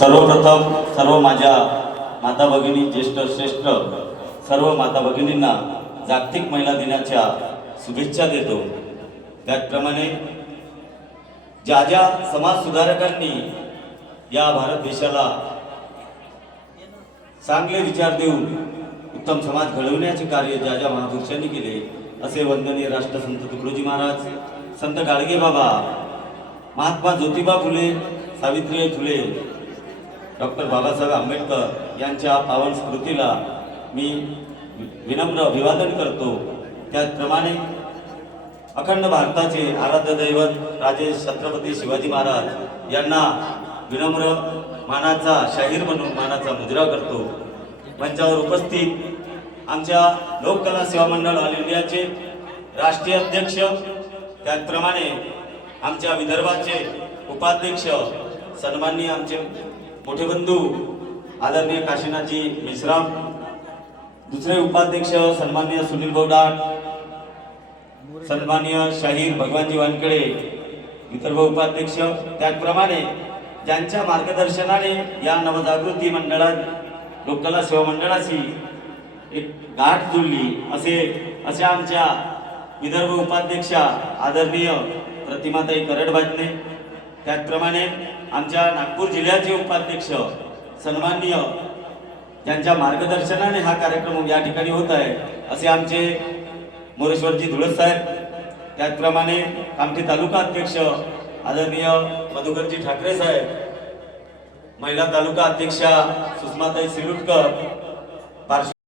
सर्वप्रथम सर्व माझ्या माता भगिनी ज्येष्ठ श्रेष्ठ सर्व माता भगिनींना जागतिक महिला दिनाच्या शुभेच्छा देतो. त्याचप्रमाणे ज्या ज्या समाज सुधारकांनी या भारत देशाला चांगले विचार देऊन उत्तम समाज घडवण्याचे कार्य ज्या ज्या महापुरुषांनी केले असे वंदनीय राष्ट्रसंत तुकडोजी महाराज संत गाडगे बाबा महात्मा ज्योतिबा फुले सावित्रीबाई फुले डॉक्टर बाबासाहेब आंबेडकर यांच्या पावन स्मृतीला मी विनम्र अभिवादन करतो. त्याचप्रमाणे अखंड भारताचे आराध्य दैवत राजे छत्रपती शिवाजी महाराज यांना विनम्र मानाचा शाहीर म्हणून मानाचा मुजरा करतो. मंचावर उपस्थित आमच्या लोककला सेवा मंडळ ऑल इंडियाचे राष्ट्रीय अध्यक्ष त्याचप्रमाणे आमच्या विदर्भाचे उपाध्यक्ष सन्माननीय आमचे मोठे बंधू आदरणीय काशीनाथजी मिश्राम दुसरे उपाध्यक्ष सन्माननीय सुनील गौडाट सन्माननीय शाहीर भगवानजी वानकडे विदर्भ उपाध्यक्ष त्याचप्रमाणे ज्यांच्या मार्गदर्शनाने या नवजागृती मंडळात लोककला सेवा मंडळाशी एक गाठ जुळली असे अशा आमच्या विदर्भ उपाध्यक्षा आदरणीय प्रतिमाताई करडबाजने त्याचप्रमाणे आमच्या नागपूर जिल्ह्याचे उपाध्यक्ष सन्माननीय त्यांच्या मार्गदर्शनाने हा कार्यक्रम या ठिकाणी होत आहे असे आमचे मोरेश्वरजी धुळस साहेब त्याचप्रमाणे कामठी तालुका अध्यक्ष आदरणीय मधुकरजी ठाकरे साहेब महिला तालुका अध्यक्षा सुषमाताई सिरुटकर पार्श्व